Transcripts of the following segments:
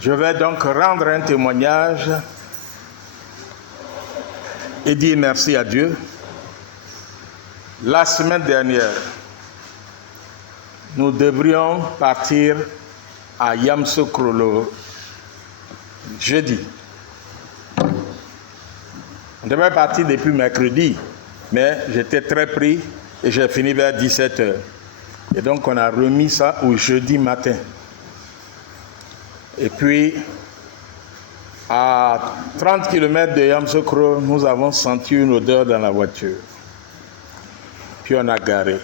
Je vais donc rendre un témoignage et dire merci à Dieu. La semaine dernière, nous devrions partir à Yamoussoukro jeudi. On devait partir depuis mercredi, mais j'étais très pris et j'ai fini vers 17h. Et donc on a remis ça au jeudi matin. Et puis, à 30 km de Yamoussoukro, nous avons senti une odeur dans la voiture. Puis on a garé.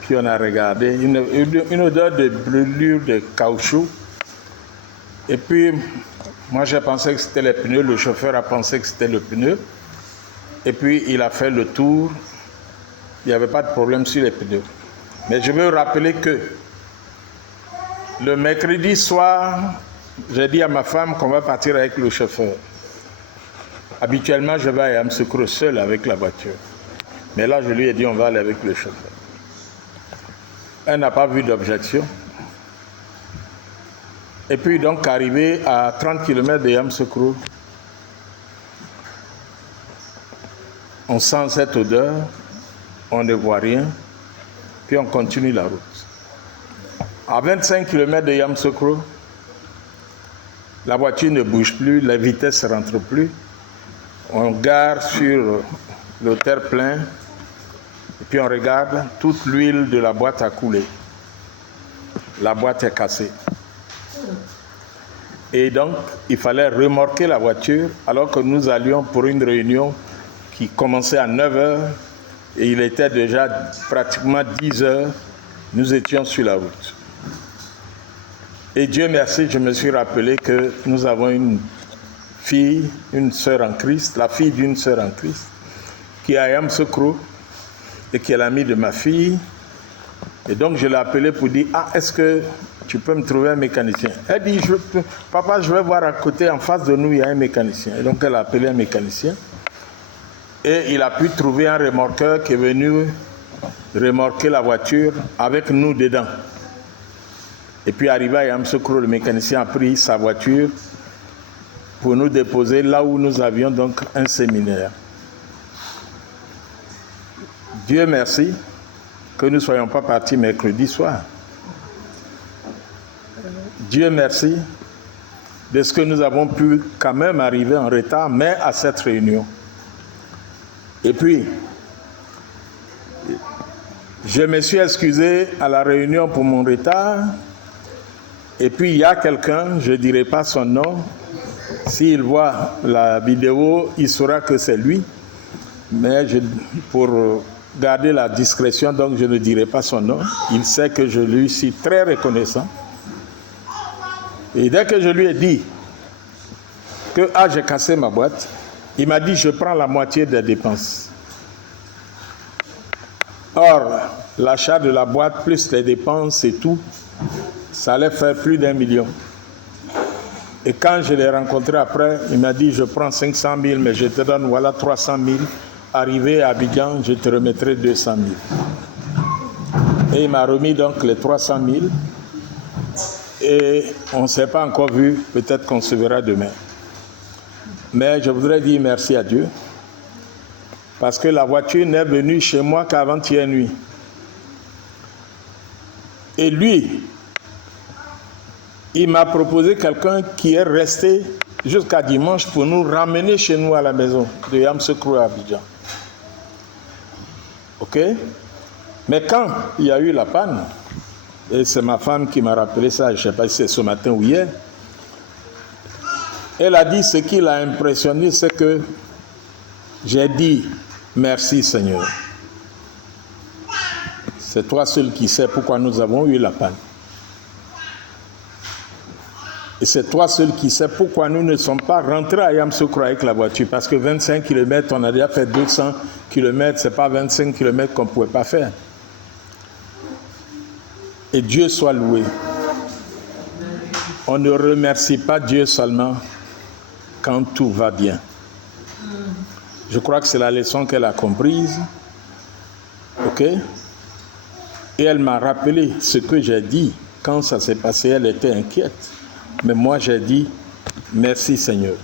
Puis on a regardé, une odeur de brûlure de caoutchouc. Et puis, moi j'ai pensé que c'était les pneus, le chauffeur a pensé que c'était le pneu. Et puis il a fait le tour, il n'y avait pas de problème sur les pneus. Mais je veux rappeler que le mercredi soir, j'ai dit à ma femme qu'on va partir avec le chauffeur. Habituellement, je vais à Yamoussoukro seul avec la voiture. Mais là, je lui ai dit on va aller avec le chauffeur. Elle n'a pas vu d'objection. Et puis donc, arrivé à 30 km de Yamoussoukro, on sent cette odeur, on ne voit rien, puis on continue la route. À 25 km de Yamoussoukro, la voiture ne bouge plus, la vitesse ne rentre plus. On gare sur le terre-plein, et puis on regarde, toute l'huile de la boîte a coulé. La boîte est cassée. Et donc, il fallait remorquer la voiture alors que nous allions pour une réunion qui commençait à 9h et il était déjà pratiquement 10h. Nous étions sur la route. Et Dieu merci, je me suis rappelé que nous avons une fille, une sœur en Christ, la fille d'une sœur en Christ, qui est à Yamoussoukro et qui est l'amie de ma fille. Et donc je l'ai appelée pour dire, est-ce que tu peux me trouver un mécanicien? Elle dit, papa, je vais voir à côté, en face de nous, il y a un mécanicien. Et donc elle a appelé un mécanicien. Et il a pu trouver un remorqueur qui est venu remorquer la voiture avec nous dedans. Et puis arrivé à Yamoussoukro, le mécanicien a pris sa voiture pour nous déposer là où nous avions donc un séminaire. Dieu merci que nous ne soyons pas partis mercredi soir. Dieu merci de ce que nous avons pu quand même arriver en retard, mais à cette réunion. Et puis, je me suis excusé à la réunion pour mon retard. Et puis, il y a quelqu'un, je ne dirai pas son nom. S'il voit la vidéo, il saura que c'est lui. Mais pour garder la discrétion, donc je ne dirai pas son nom. Il sait que je lui suis très reconnaissant. Et dès que je lui ai dit que j'ai cassé ma boîte, il m'a dit je prends la moitié des dépenses. Or, l'achat de la boîte plus les dépenses et tout, ça allait faire plus d'1 million. Et quand je l'ai rencontré après, il m'a dit je prends 500 000, mais je te donne voilà 300 000. Arrivé à Abidjan, je te remettrai 200 000. Et il m'a remis donc les 300 000. Et on ne s'est pas encore vu, peut-être qu'on se verra demain. Mais je voudrais dire merci à Dieu, parce que la voiture n'est venue chez moi qu'avant-hier nuit. Et lui, il m'a proposé quelqu'un qui est resté jusqu'à dimanche pour nous ramener chez nous à la maison de Yamoussoukro à Abidjan. Ok? Mais quand il y a eu la panne, et c'est ma femme qui m'a rappelé ça, je ne sais pas si c'est ce matin ou hier, elle a dit ce qui l'a impressionné, c'est que j'ai dit merci Seigneur. C'est toi seul qui sais pourquoi nous avons eu la panne. Et c'est toi seul qui sais pourquoi nous ne sommes pas rentrés à Yamoussoukro avec la voiture. Parce que 25 km, on a déjà fait 200 km, ce n'est pas 25 km qu'on ne pouvait pas faire. Et Dieu soit loué. On ne remercie pas Dieu seulement quand tout va bien. Je crois que c'est la leçon qu'elle a comprise. Ok? Et elle m'a rappelé ce que j'ai dit quand ça s'est passé. Elle était inquiète. Mais moi, j'ai dit, merci Seigneur.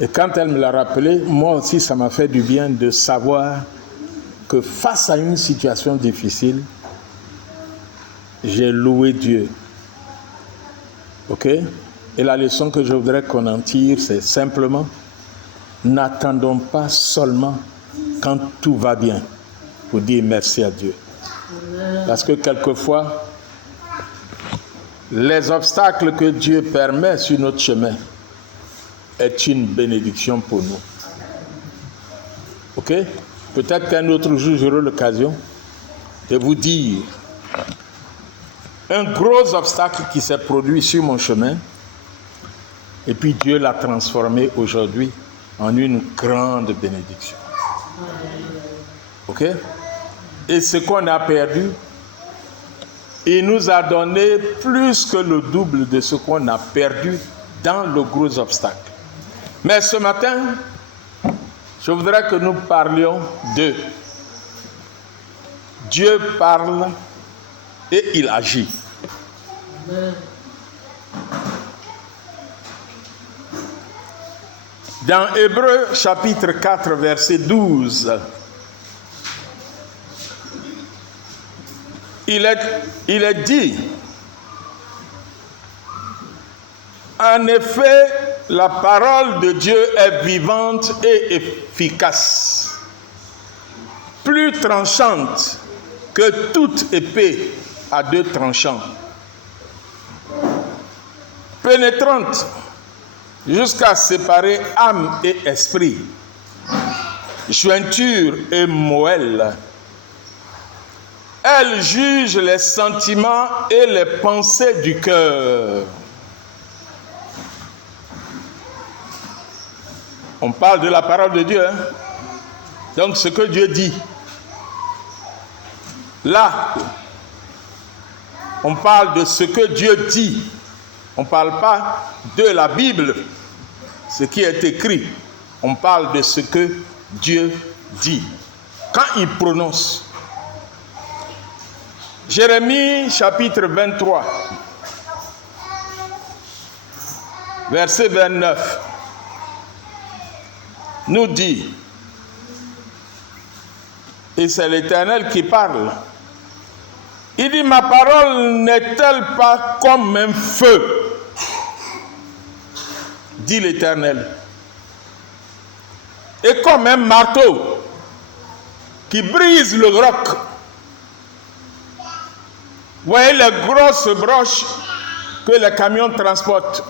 Et quand elle me l'a rappelé, moi aussi, ça m'a fait du bien de savoir que face à une situation difficile, j'ai loué Dieu. Ok? Et la leçon que je voudrais qu'on en tire, c'est simplement, n'attendons pas seulement quand tout va bien pour dire merci à Dieu. Parce que quelquefois, les obstacles que Dieu permet sur notre chemin est une bénédiction pour nous. Ok? Peut-être qu'un autre jour, j'aurai l'occasion de vous dire un gros obstacle qui s'est produit sur mon chemin, et puis Dieu l'a transformé aujourd'hui en une grande bénédiction. Ok? Et ce qu'on a perdu, il nous a donné plus que le double de ce qu'on a perdu dans le gros obstacle. Mais ce matin, je voudrais que nous parlions de Dieu parle et il agit. Dans Hébreux chapitre 4, verset 12, il est dit, en effet, la parole de Dieu est vivante et efficace, plus tranchante que toute épée à deux tranchants, pénétrante jusqu'à séparer âme et esprit, jointure et moelle. Elle juge les sentiments et les pensées du cœur. On parle de la parole de Dieu, hein? Donc ce que Dieu dit. Là, on parle de ce que Dieu dit. On ne parle pas de la Bible, ce qui est écrit. On parle de ce que Dieu dit. Quand il prononce. Jérémie chapitre 23, verset 29, nous dit, et c'est l'Éternel qui parle, il dit, ma parole n'est-elle pas comme un feu, dit l'Éternel, et comme un marteau qui brise le roc. Vous voyez les grosses broches que les camions transportent.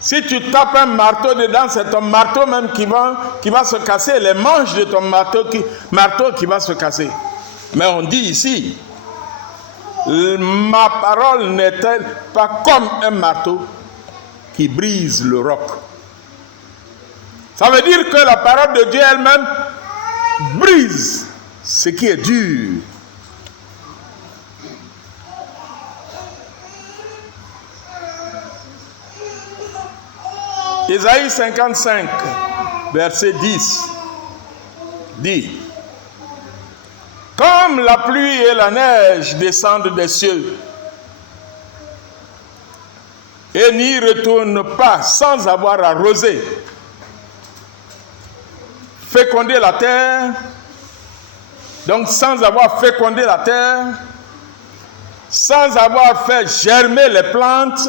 Si tu tapes un marteau dedans, c'est ton marteau même qui va se casser, les manches de ton marteau qui va se casser. Mais on dit ici, ma parole n'est-elle pas comme un marteau qui brise le roc? Ça veut dire que la parole de Dieu elle-même brise ce qui est dur. Ésaïe 55, verset 10, dit, comme la pluie et la neige descendent des cieux et n'y retournent pas sans avoir arrosé, fécondé la terre, donc sans avoir fécondé la terre, sans avoir fait germer les plantes,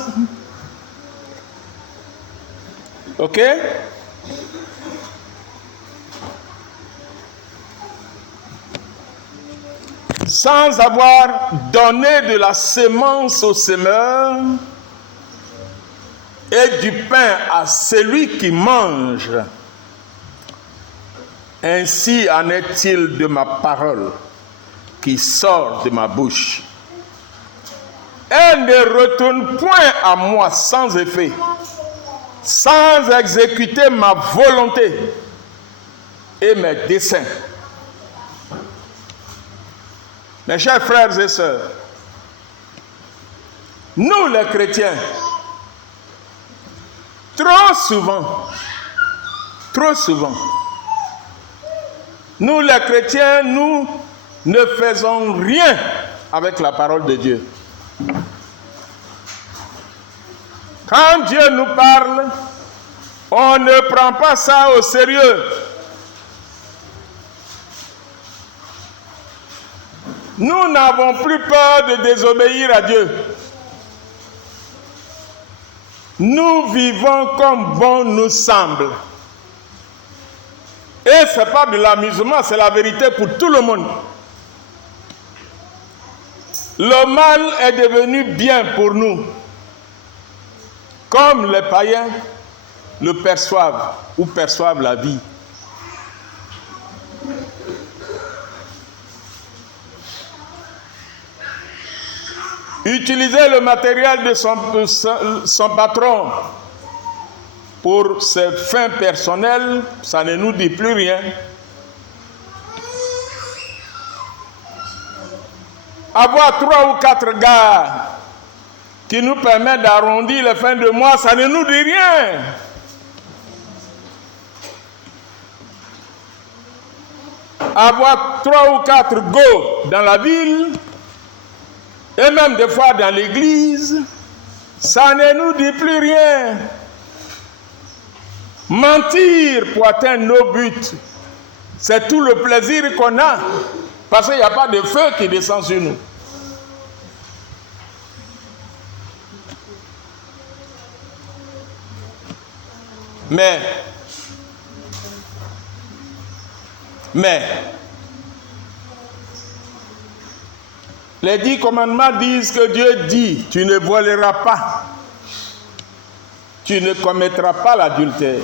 ok? Sans avoir donné de la semence au semeur et du pain à celui qui mange. Ainsi en est-il de ma parole qui sort de ma bouche. Elle ne retourne point à moi sans effet, sans exécuter ma volonté et mes desseins. Mes chers frères et sœurs, nous les chrétiens, trop souvent, nous les chrétiens, nous ne faisons rien avec la parole de Dieu. Quand Dieu nous parle, on ne prend pas ça au sérieux. Nous n'avons plus peur de désobéir à Dieu. Nous vivons comme bon nous semble. Et ce n'est pas de l'amusement, c'est la vérité pour tout le monde. Le mal est devenu bien pour nous. Comme les païens le perçoivent ou perçoivent la vie. Utiliser le matériel de son patron pour ses fins personnelles, ça ne nous dit plus rien. Avoir 3 ou 4 gars qui nous permettent d'arrondir les fins de mois, ça ne nous dit rien. Avoir 3 ou 4 go dans la ville, et même des fois dans l'église, ça ne nous dit plus rien. Mentir pour atteindre nos buts, c'est tout le plaisir qu'on a, parce qu'il n'y a pas de feu qui descend sur nous. Mais, les 10 commandements disent que Dieu dit, tu ne voleras pas, tu ne commettras pas l'adultère.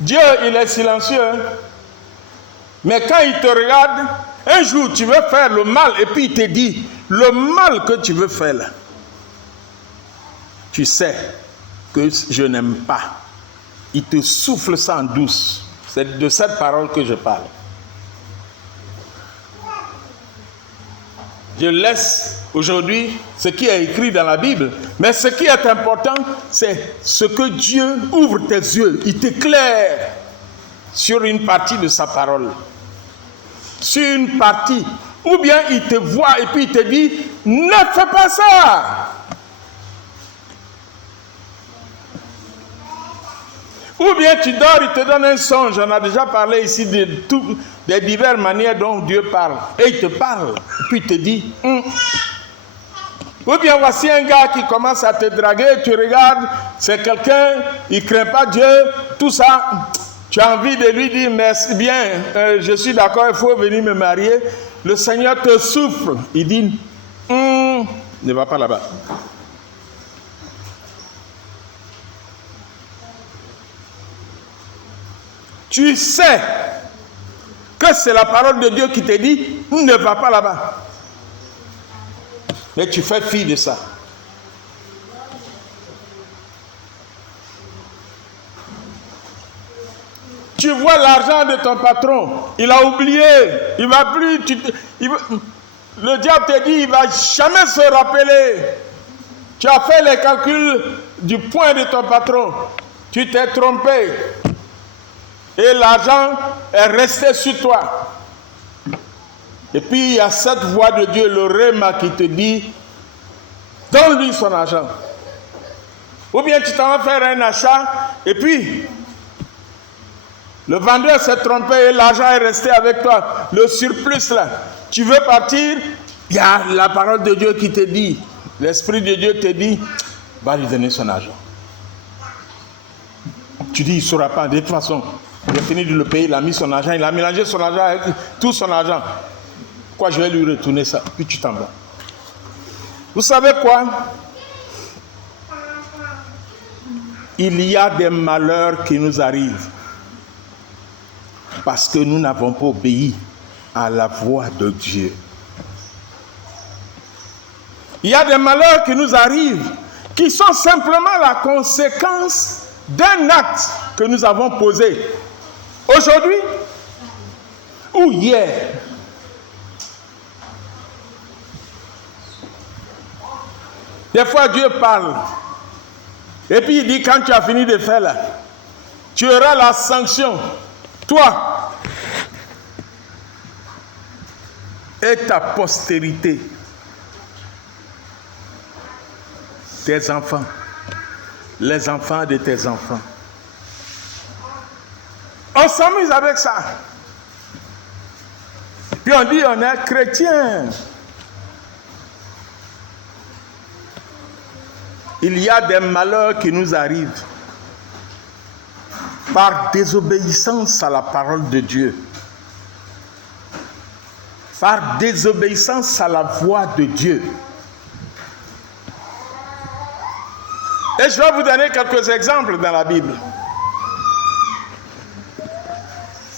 Dieu, il est silencieux, hein? Mais quand il te regarde, un jour tu veux faire le mal et puis il te dit, le mal que tu veux faire là, tu sais que je n'aime pas. Il te souffle ça en douce. C'est de cette parole que je parle. Je laisse aujourd'hui ce qui est écrit dans la Bible. Mais ce qui est important, c'est ce que Dieu ouvre tes yeux. Il t'éclaire sur une partie de sa parole. Sur une partie. Ou bien il te voit et puis il te dit, ne fais pas ça. Ou bien tu dors, il te donne un songe. On a déjà parlé ici des diverses manières dont Dieu parle. Et il te parle. Et puis il te dit. Ou bien voici un gars qui commence à te draguer. Tu regardes, c'est quelqu'un, il ne craint pas Dieu. Tout ça, tu as envie de lui dire, merci bien, je suis d'accord, il faut venir me marier. Le Seigneur te souffle. Il dit, ne va pas là-bas. Tu sais que c'est la parole de Dieu qui te dit, ne va pas là-bas. Mais tu fais fi de ça. Tu vois l'argent de ton patron, il a oublié, il va plus, le diable te dit, il ne va jamais se rappeler. Tu as fait les calculs du point de ton patron, tu t'es trompé. Et l'argent est resté sur toi. Et puis il y a cette voix de Dieu, le Réma, qui te dit, donne-lui son argent. Ou bien tu t'en vas faire un achat, et puis le vendeur s'est trompé et l'argent est resté avec toi. Le surplus là, tu veux partir, il y a la parole de Dieu qui te dit, l'Esprit de Dieu te dit, va lui donner son argent. Tu dis, il ne saura pas, de toute façon. Il a fini de le payer, il a mis son argent, il a mélangé son argent avec tout son argent. Quoi, je vais lui retourner ça, puis tu t'en vas. Vous savez quoi? Il y a des malheurs qui nous arrivent parce que nous n'avons pas obéi à la voix de Dieu. Il y a des malheurs qui nous arrivent qui sont simplement la conséquence d'un acte que nous avons posé. Aujourd'hui ou hier. Des fois Dieu parle. Et puis il dit, quand tu as fini de faire là, tu auras la sanction. Toi. et ta postérité, tes enfants, les enfants de tes enfants. On s'amuse avec ça. Puis on dit on est chrétien. Il y a des malheurs qui nous arrivent par désobéissance à la parole de Dieu, par désobéissance à la voix de Dieu. Et je vais vous donner quelques exemples dans la Bible.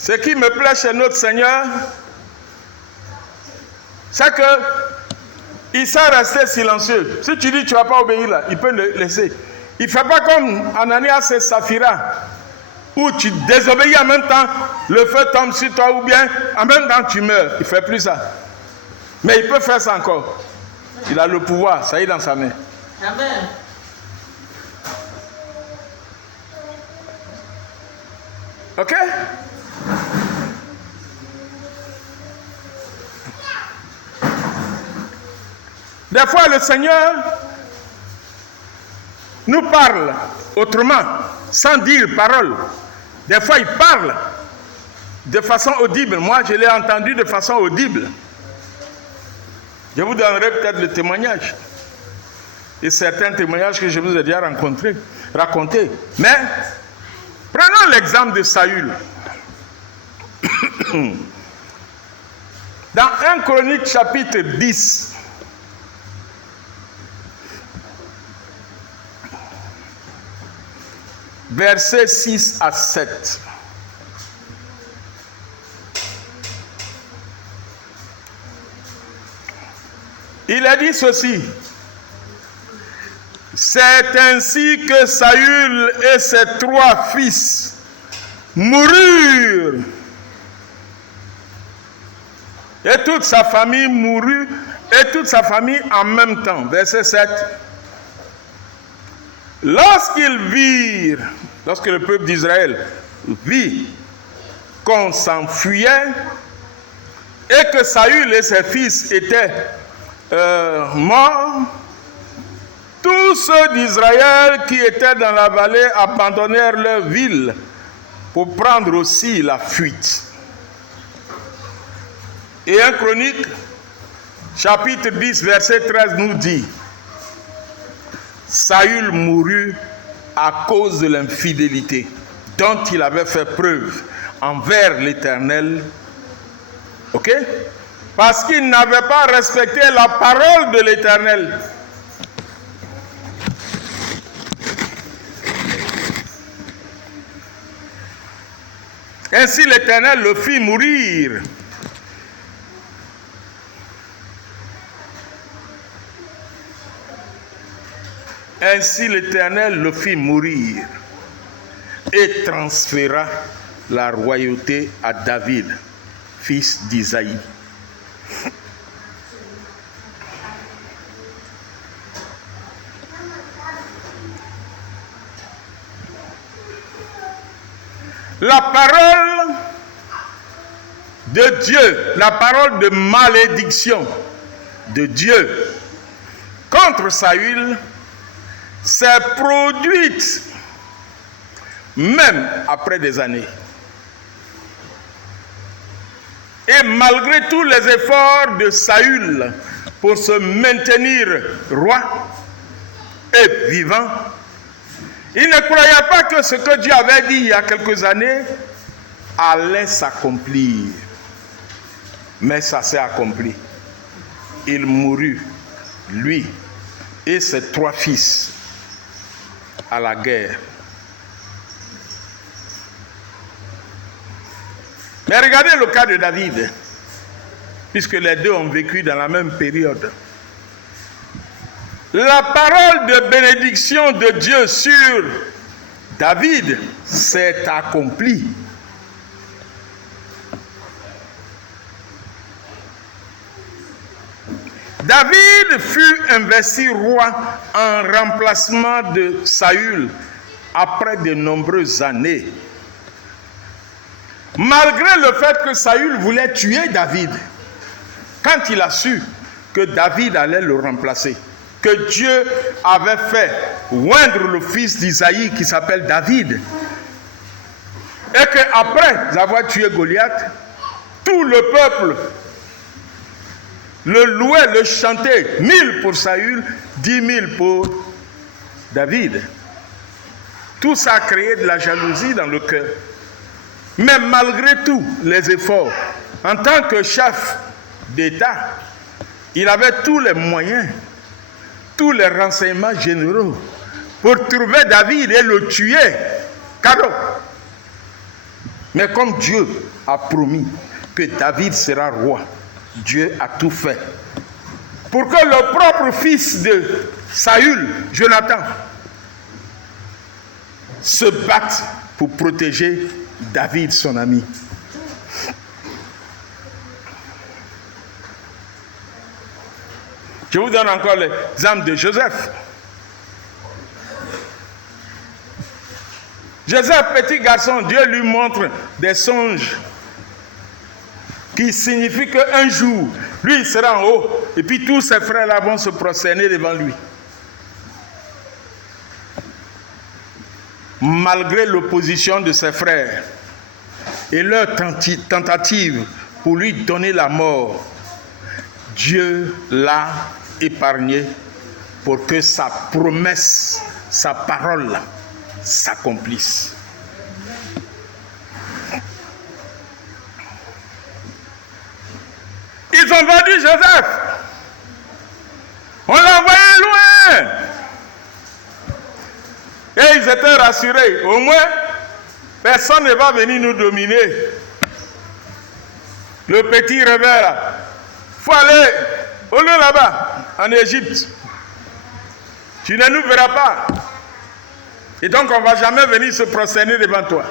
Ce qui me plaît chez notre Seigneur, c'est qu'il sait rester silencieux. Si tu dis que tu ne vas pas obéir là, il peut le laisser. Il ne fait pas comme Ananias et Saphira, où tu désobéis en même temps, le feu tombe sur toi, ou bien en même temps tu meurs. Il ne fait plus ça. Mais il peut faire ça encore. Il a le pouvoir, ça y est dans sa main. Amen. Ok? Des fois, le Seigneur nous parle autrement, sans dire parole. Des fois, il parle de façon audible. Moi, je l'ai entendu de façon audible. Je vous donnerai peut-être le témoignage. Et certains témoignages que je vous ai déjà racontés. Mais, prenons l'exemple de Saül. Dans 1 Chronique chapitre 10, versets 6 à 7. Il a dit ceci: c'est ainsi que Saül et ses 3 fils moururent, et toute sa famille mourut, et toute sa famille en même temps. Verset 7. Lorsqu'ils virent, lorsque le peuple d'Israël vit qu'on s'enfuyait et que Saül et ses fils étaient morts, tous ceux d'Israël qui étaient dans la vallée abandonnèrent leur ville pour prendre aussi la fuite. Et 1 Chronique, chapitre 10, verset 13 nous dit: Saül mourut à cause de l'infidélité dont il avait fait preuve envers l'Éternel. Ok? Parce qu'il n'avait pas respecté la parole de l'Éternel. Ainsi l'Éternel le fit mourir. Ainsi l'Éternel le fit mourir et transféra la royauté à David, fils d'Isaïe. La parole de Dieu, la parole de malédiction de Dieu contre Saül s'est produite même après des années. Et malgré tous les efforts de Saül pour se maintenir roi et vivant, il ne croyait pas que ce que Dieu avait dit il y a quelques années allait s'accomplir. Mais ça s'est accompli. Il mourut, lui et ses 3 fils, à la guerre. Mais regardez le cas de David, puisque les deux ont vécu dans la même période. La parole de bénédiction de Dieu sur David s'est accomplie. David fut investi roi en remplacement de Saül après de nombreuses années. Malgré le fait que Saül voulait tuer David. quand il a su que David allait le remplacer, que Dieu avait fait oindre le fils d'Isaïe qui s'appelle David, et qu'après avoir tué Goliath, tout le peuple le louait, le chantait, 1000 pour Saül, 10 000 pour David. Tout ça a créé de la jalousie dans le cœur. Mais malgré tous les efforts, en tant que chef d'État, il avait tous les moyens, tous les renseignements généraux pour trouver David et le tuer. Cadeau. Mais comme Dieu a promis que David sera roi, Dieu a tout fait pour que le propre fils de Saül, Jonathan, se batte pour protéger David, son ami. Je vous donne encore l'exemple de Joseph. Joseph, petit garçon, Dieu lui montre des songes qui signifient qu'un jour, lui, il sera en haut, et puis tous ses frères-là vont se prosterner devant lui. Malgré l'opposition de ses frères et leur tentative pour lui donner la mort, Dieu l'a épargné pour que sa promesse, sa parole s'accomplisse. Ils ont vendu Joseph. On l'a envoyé loin. Et ils étaient rassurés. Au moins, personne ne va venir nous dominer. Le petit rebelle là. Il faut aller au lieu là-bas, en Égypte. Tu ne nous verras pas. Et donc on ne va jamais venir se prosterner devant toi.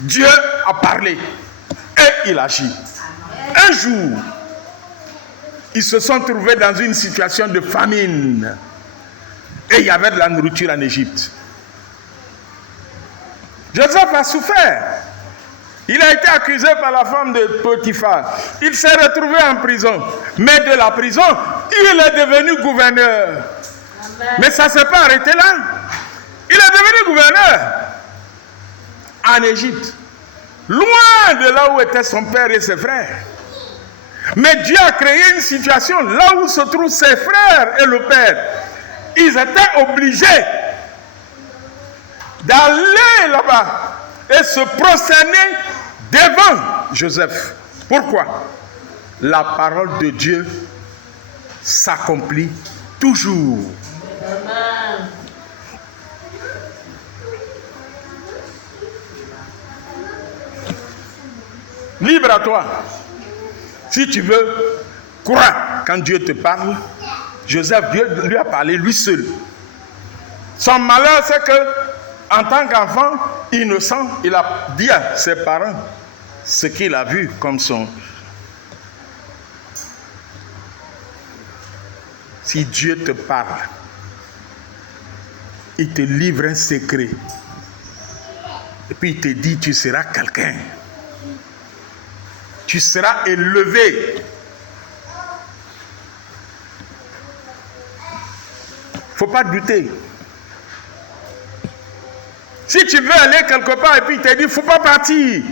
Dieu a parlé et il agit. Un jour, ils se sont trouvés dans une situation de famine. Et il y avait de la nourriture en Égypte. Joseph a souffert. Il a été accusé par la femme de Potiphar. Il s'est retrouvé en prison. Mais de la prison, il est devenu gouverneur. Amen. Mais ça ne s'est pas arrêté là. Il est devenu gouverneur en Égypte. Loin de là où étaient son père et ses frères. Mais Dieu a créé une situation là où se trouvent ses frères et le père. Ils étaient obligés d'aller là-bas et se prosterner devant Joseph. Pourquoi? La parole de Dieu s'accomplit toujours. Amen. Libre à toi. Si tu veux, crois quand Dieu te parle. Joseph, Dieu lui a parlé lui seul. Son malheur, c'est que, en tant qu'enfant innocent, il a dit à ses parents ce qu'il a vu comme songe. Si Dieu te parle, il te livre un secret. Et puis il te dit, tu seras quelqu'un. Tu seras élevé. Il ne faut pas douter. Si tu veux aller quelque part et puis il te dit, il ne faut pas partir.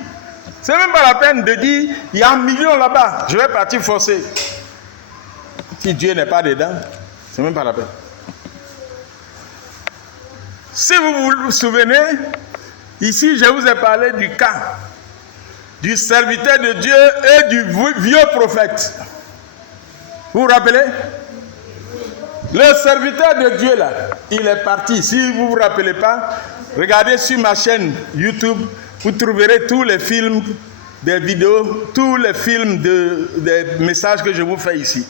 Ce n'est même pas la peine de dire, il y a 1 million là-bas, je vais partir forcer. Si Dieu n'est pas dedans, ce n'est même pas la peine. Si vous vous souvenez, ici je vous ai parlé du cas du serviteur de Dieu et du vieux prophète. Vous vous rappelez? Le serviteur de Dieu là, il est parti. Si vous ne vous rappelez pas, regardez sur ma chaîne YouTube, vous trouverez tous les films, des vidéos, tous les films des messages que je vous fais ici.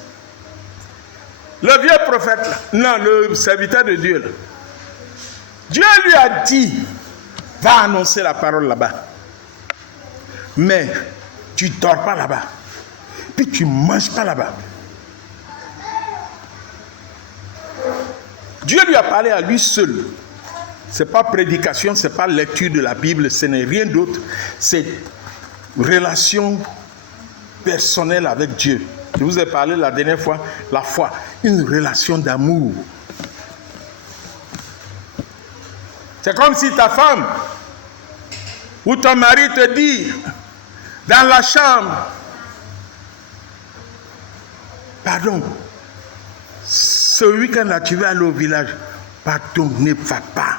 Le vieux prophète, non, le serviteur de Dieu là, Dieu lui a dit, va annoncer la parole là-bas. Mais tu ne dors pas là-bas. Puis tu ne manges pas là-bas. Dieu lui a parlé à lui seul. Ce n'est pas prédication, ce n'est pas lecture de la Bible, ce n'est rien d'autre. C'est relation personnelle avec Dieu. Je vous ai parlé la dernière fois, la foi, une relation d'amour. C'est comme si ta femme ou ton mari te dit dans la chambre, pardon, ce week-end-là, tu vas aller au village. Pardon, ne va pas.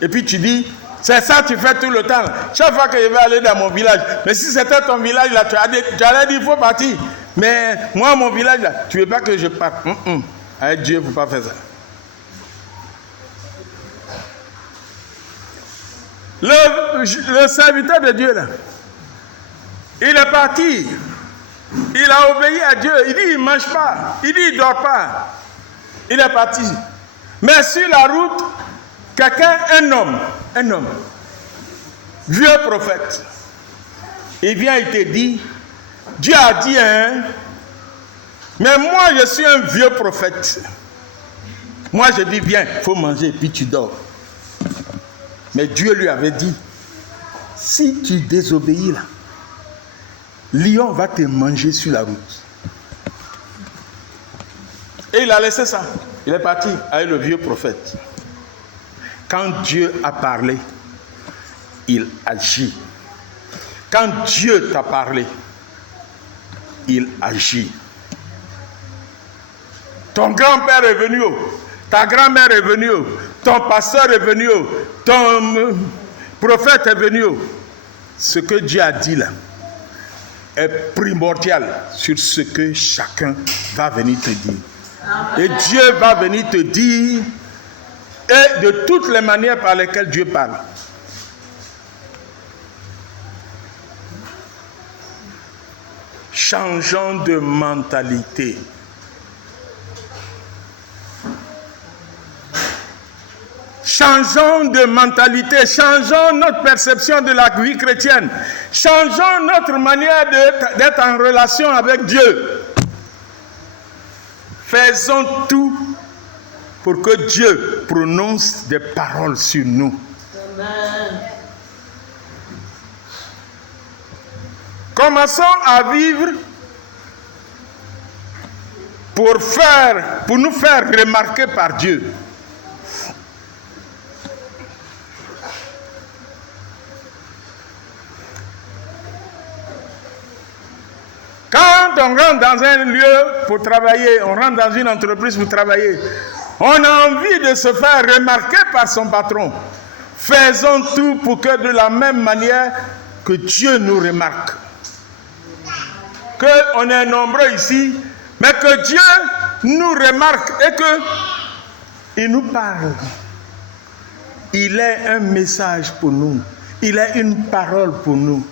Et puis tu dis, c'est ça que tu fais tout le temps. Chaque fois que je vais aller dans mon village. Mais si c'était ton village, là, tu allais dire, il faut partir. Mais moi, mon village, là, tu ne veux pas que je parte. Avec Dieu, il ne faut pas faire ça. Le serviteur de Dieu, là, il est parti. Il a obéi à Dieu. Il dit, il ne mange pas. Il dit, il ne dort pas. Il est parti. Mais sur la route, quelqu'un, un homme, vieux prophète, il vient, il te dit, Dieu a dit, hein, mais moi je suis un vieux prophète. Moi je dis, viens, il faut manger et puis tu dors. Mais Dieu lui avait dit, si tu désobéis là, lion va te manger sur la route. Et il a laissé ça. Il est parti avec le vieux prophète. Quand Dieu a parlé, il agit. Quand Dieu t'a parlé, il agit. Ton grand-père est venu, ta grand-mère est venue, ton pasteur est venu, ton prophète est venu. Ce que Dieu a dit là est primordial sur ce que chacun va venir te dire. Et Dieu va venir te dire et de toutes les manières par lesquelles Dieu parle. Changeons de mentalité. Changeons de mentalité, changeons notre perception de la vie chrétienne, changeons notre manière d'être en relation avec Dieu. Faisons tout pour que Dieu prononce des paroles sur nous. Amen. Commençons à vivre pour nous faire remarquer par Dieu. Quand on rentre dans un lieu pour travailler, on rentre dans une entreprise pour travailler, on a envie de se faire remarquer par son patron. Faisons tout pour que de la même manière que Dieu nous remarque. Qu'on est nombreux ici, mais que Dieu nous remarque et qu'il nous parle. Il est un message pour nous. Il est une parole pour nous.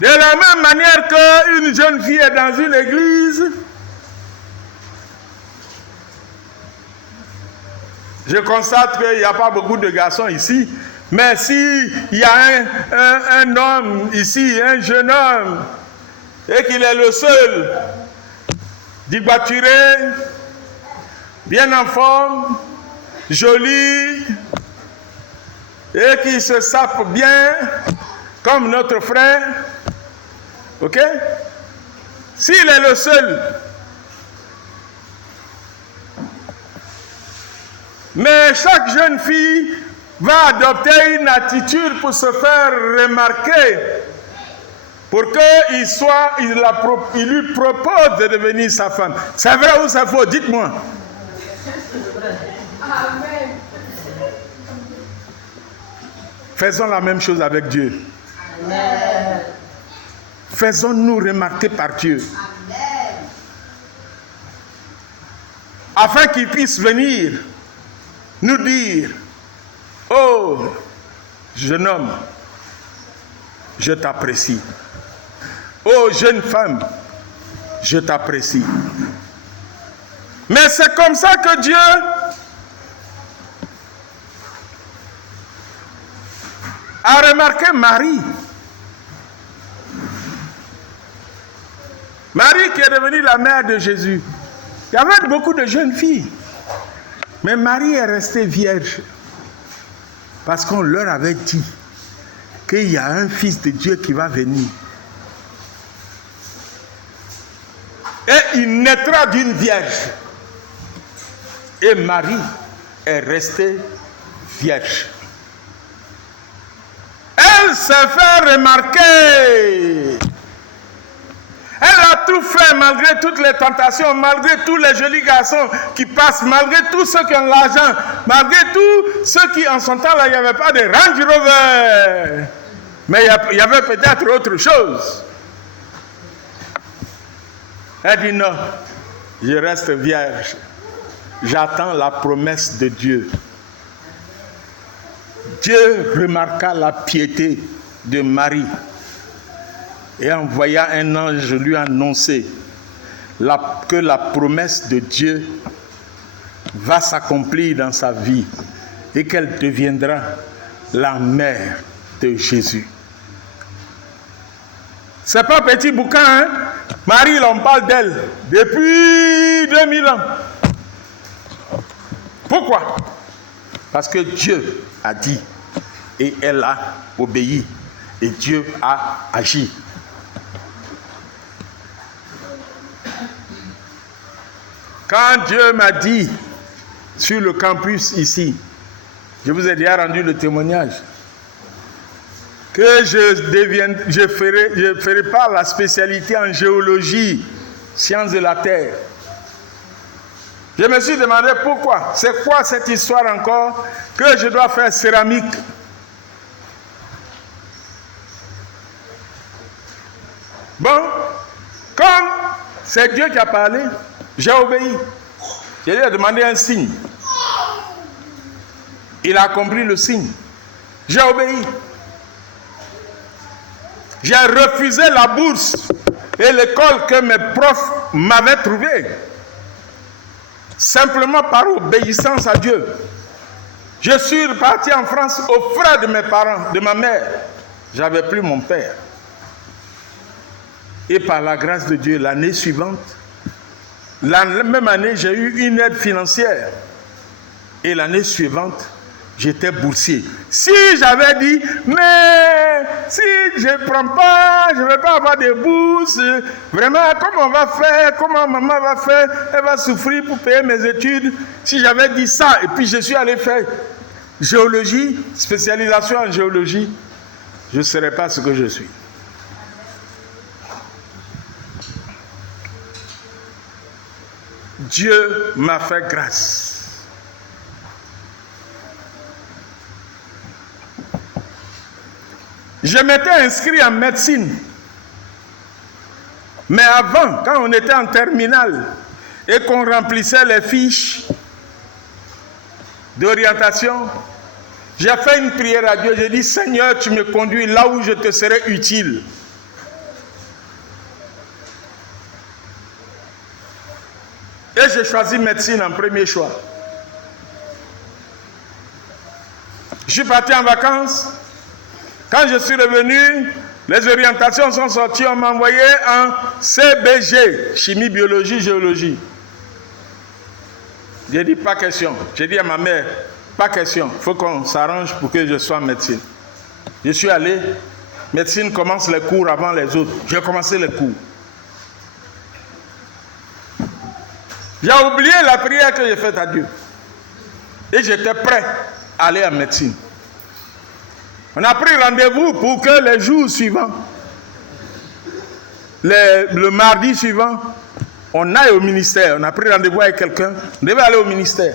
De la même manière qu'une jeune fille est dans une église, je constate qu'il n'y a pas beaucoup de garçons ici, mais s'il y a un homme ici, un jeune homme, et qu'il est le seul, débatturé, bien en forme, joli, et qui se sape bien, comme notre frère, ok? S'il est le seul, mais chaque jeune fille va adopter une attitude pour se faire remarquer, pour qu'il lui propose de devenir sa femme. C'est vrai ou c'est faux? Dites-moi. Amen. Faisons la même chose avec Dieu. Amen. Faisons-nous remarquer par Dieu. Amen. Afin qu'il puisse venir nous dire, oh, jeune homme, je t'apprécie. Oh, jeune femme, je t'apprécie. Mais c'est comme ça que Dieu a remarqué Marie. Marie qui est devenue la mère de Jésus. Il y avait beaucoup de jeunes filles. Mais Marie est restée vierge. Parce qu'on leur avait dit qu'il y a un fils de Dieu qui va venir. Et il naîtra d'une vierge. Et Marie est restée vierge. Elle s'est fait remarquer. Elle a tout fait malgré toutes les tentations, malgré tous les jolis garçons qui passent, malgré tous ceux qui ont l'argent, malgré tous ceux qui en son temps là, il n'y avait pas de Range Rover. Mais il y avait peut-être autre chose. Elle dit non, je reste vierge. J'attends la promesse de Dieu. Dieu remarqua la piété de Marie et envoya un ange lui annoncer que la promesse de Dieu va s'accomplir dans sa vie et qu'elle deviendra la mère de Jésus. C'est pas petit bouquin, hein? Marie, on parle d'elle depuis 2000 ans. Pourquoi? Parce que Dieu a dit et elle a obéi et Dieu a agi. Quand Dieu m'a dit sur le campus ici, je vous ai déjà rendu le témoignage, que je ferai pas la spécialité en géologie, sciences de la terre. Je me suis demandé pourquoi. C'est quoi cette histoire encore que je dois faire céramique? Bon, comme c'est Dieu qui a parlé, j'ai obéi. Je lui ai demandé un signe. Il a accompli le signe. J'ai obéi. J'ai refusé la bourse et l'école que mes profs m'avaient trouvée. Simplement par obéissance à Dieu. Je suis reparti en France aux frais de mes parents, de ma mère. J'avais plus mon père. Et par la grâce de Dieu, l'année suivante, la même année, j'ai eu une aide financière. Et l'année suivante, j'étais boursier. Si j'avais dit, mais si je ne prends pas, je ne vais pas avoir de bourse, vraiment, comment on va faire, comment maman va faire, elle va souffrir pour payer mes études. Si j'avais dit ça, et puis je suis allé faire géologie, spécialisation en géologie, je ne serais pas ce que je suis. Dieu m'a fait grâce. Je m'étais inscrit en médecine. Mais avant, quand on était en terminale et qu'on remplissait les fiches d'orientation, j'ai fait une prière à Dieu. J'ai dit, Seigneur, tu me conduis là où je te serai utile. Et j'ai choisi médecine en premier choix. Je suis parti en vacances. Quand je suis revenu, les orientations sont sorties. On m'a envoyé en CBG, chimie, biologie, géologie. J'ai dit, pas question. J'ai dit à ma mère, pas question. Il faut qu'on s'arrange pour que je sois médecine. Je suis allé. Médecine commence les cours avant les autres. J'ai commencé les cours. J'ai oublié la prière que j'ai faite à Dieu. Et j'étais prêt à aller en médecine. On a pris rendez-vous pour que les jours suivants, le mardi suivant, on aille au ministère. On a pris rendez-vous avec quelqu'un. On devait aller au ministère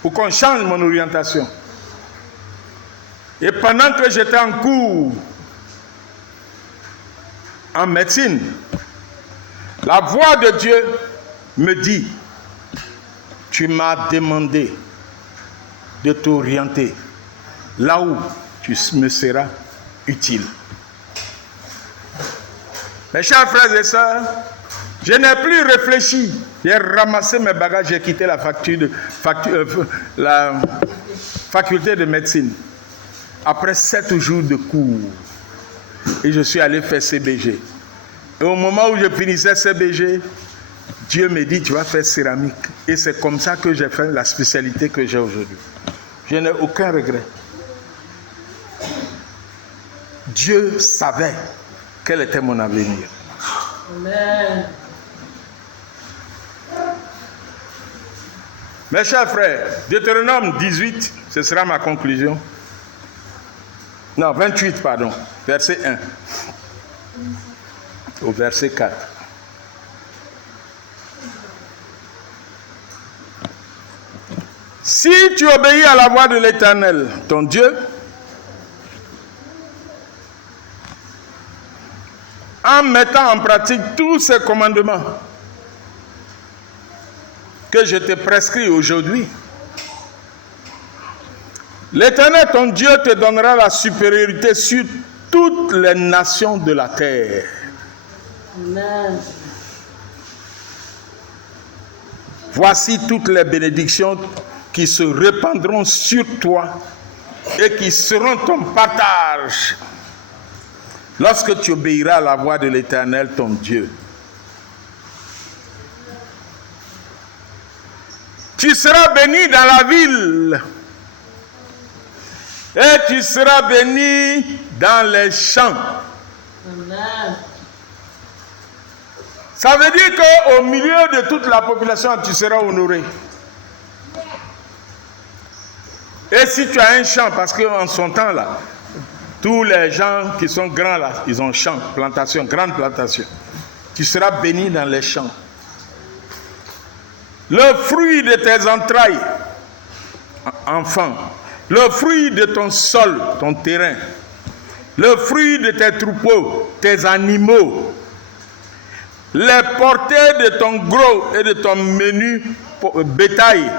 pour qu'on change mon orientation. Et pendant que j'étais en cours en médecine, la voix de Dieu me dit, tu m'as demandé de t'orienter là où tu me seras utile. Mes chers frères et sœurs, je n'ai plus réfléchi. J'ai ramassé mes bagages, j'ai quitté la faculté de médecine. Après 7 jours de cours, et je suis allé faire CBG. Et au moment où je finissais CBG, Dieu me dit, tu vas faire céramique. Et c'est comme ça que j'ai fait la spécialité que j'ai aujourd'hui. Je n'ai aucun regret. Dieu savait quel était mon avenir. Amen. Mes chers frères, Deutéronome 18, ce sera ma conclusion. Non, 28, pardon, verset 1 au verset 4. Si tu obéis à la voix de l'Éternel, ton Dieu, en mettant en pratique tous ces commandements que je te prescris aujourd'hui, l'Éternel, ton Dieu, te donnera la supériorité sur toutes les nations de la terre. Amen. Voici toutes les bénédictions qui se répandront sur toi et qui seront ton partage lorsque tu obéiras à la voix de l'Éternel, ton Dieu. Tu seras béni dans la ville et tu seras béni dans les champs. Amen. Ça veut dire qu'au milieu de toute la population, tu seras honoré. Et si tu as un champ, parce qu'en son temps là, tous les gens qui sont grands là, ils ont champ, plantation, grande plantation. Tu seras béni dans les champs. Le fruit de tes entrailles, enfant, le fruit de ton sol, ton terrain, le fruit de tes troupeaux, tes animaux, les portées de ton gros et de ton menu bétail,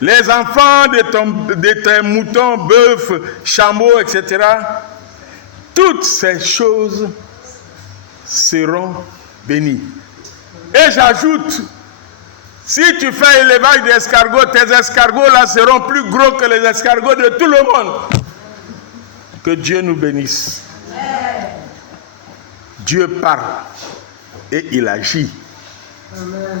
les enfants de tes moutons, bœufs, chameaux, etc., toutes ces choses seront bénies. Et j'ajoute, si tu fais élevage d'escargots, tes escargots là seront plus gros que les escargots de tout le monde. Que Dieu nous bénisse. Dieu parle et il agit. Amen.